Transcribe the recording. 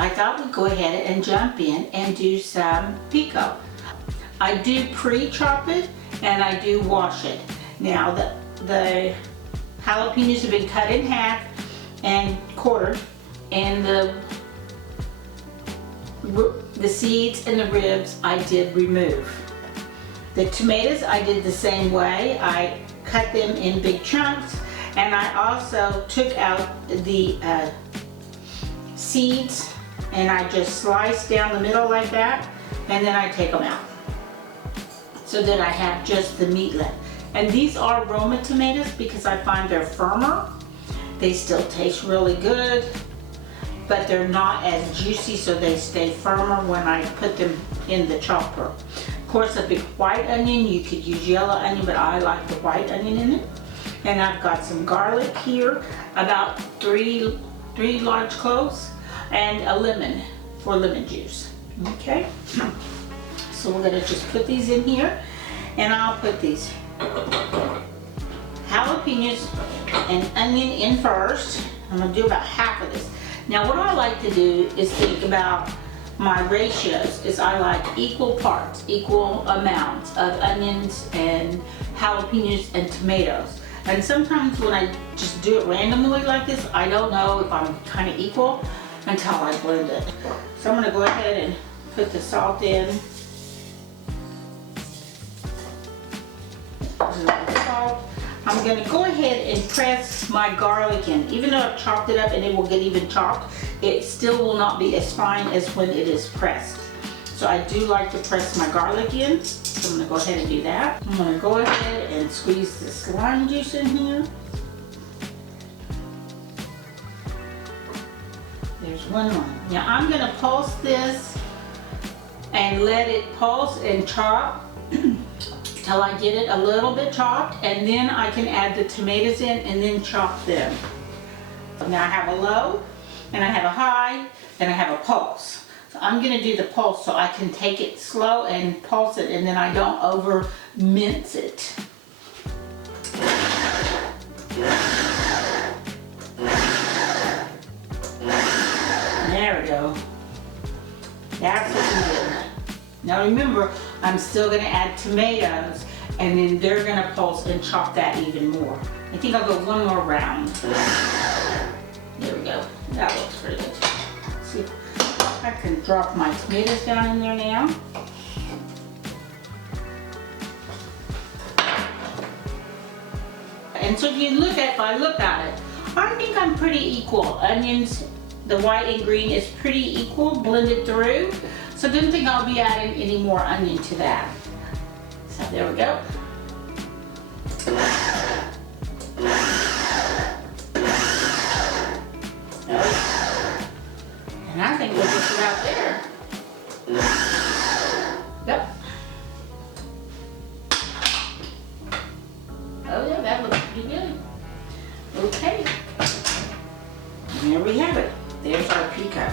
I thought we'd go ahead and jump in and do some pico. I do pre-chop it and I do wash it. Now the jalapenos have been cut in half and quartered, and the seeds and the ribs I did remove. The tomatoes I did the same way. I cut them in big chunks, and I also took out the seeds and I just slice down the middle like that, and then I take them out so that I have just the meat left. And these are Roma tomatoes because I find they're firmer. They still taste really good, but they're not as juicy, so they stay firmer when I put them in the chopper. Of course, a big white onion, you could use yellow onion, but I like the white onion in it. And I've got some garlic here, about three large cloves, and a lemon for lemon juice. Okay, so we're gonna just put these in here, and I'll put these jalapenos and onion in first. I'm gonna do about half of this. Now what I like to do is think about my ratios. Is I like equal parts, equal amounts of onions and jalapenos and tomatoes. And sometimes when I just do it randomly like this, I don't know if I'm kind of equal until I blend it. So I'm gonna go ahead and put the salt in. I'm going to go ahead and press my garlic in. Even though I've chopped it up and it will get even chopped, it still will not be as fine as when it is pressed. So I do like to press my garlic in. So I'm going to go ahead and do that. I'm going to go ahead and squeeze this lime juice in here. There's one more. Now I'm going to pulse this and let it pulse and chop till I get it a little bit chopped, and then I can add the tomatoes in and then chop them. Now I have a low, and I have a high, and I have a pulse. So I'm going to do the pulse so I can take it slow and pulse it, and then I don't over mince it. There we go. That's looking good. Now remember, I'm still going to add tomatoes, and then they're going to pulse and chop that even more. I think I'll go one more round. There we go. That looks pretty good. Let's see if I can drop my tomatoes down in there now. And so if I look at it, I think I'm pretty equal. Onions, the white and green is pretty equal, blended through. So I don't think I'll be adding any more onion to that. So there we go. And I think we'll just about there. Yep. Oh yeah, that looks pretty good. Okay. And there we have it. There's our pico.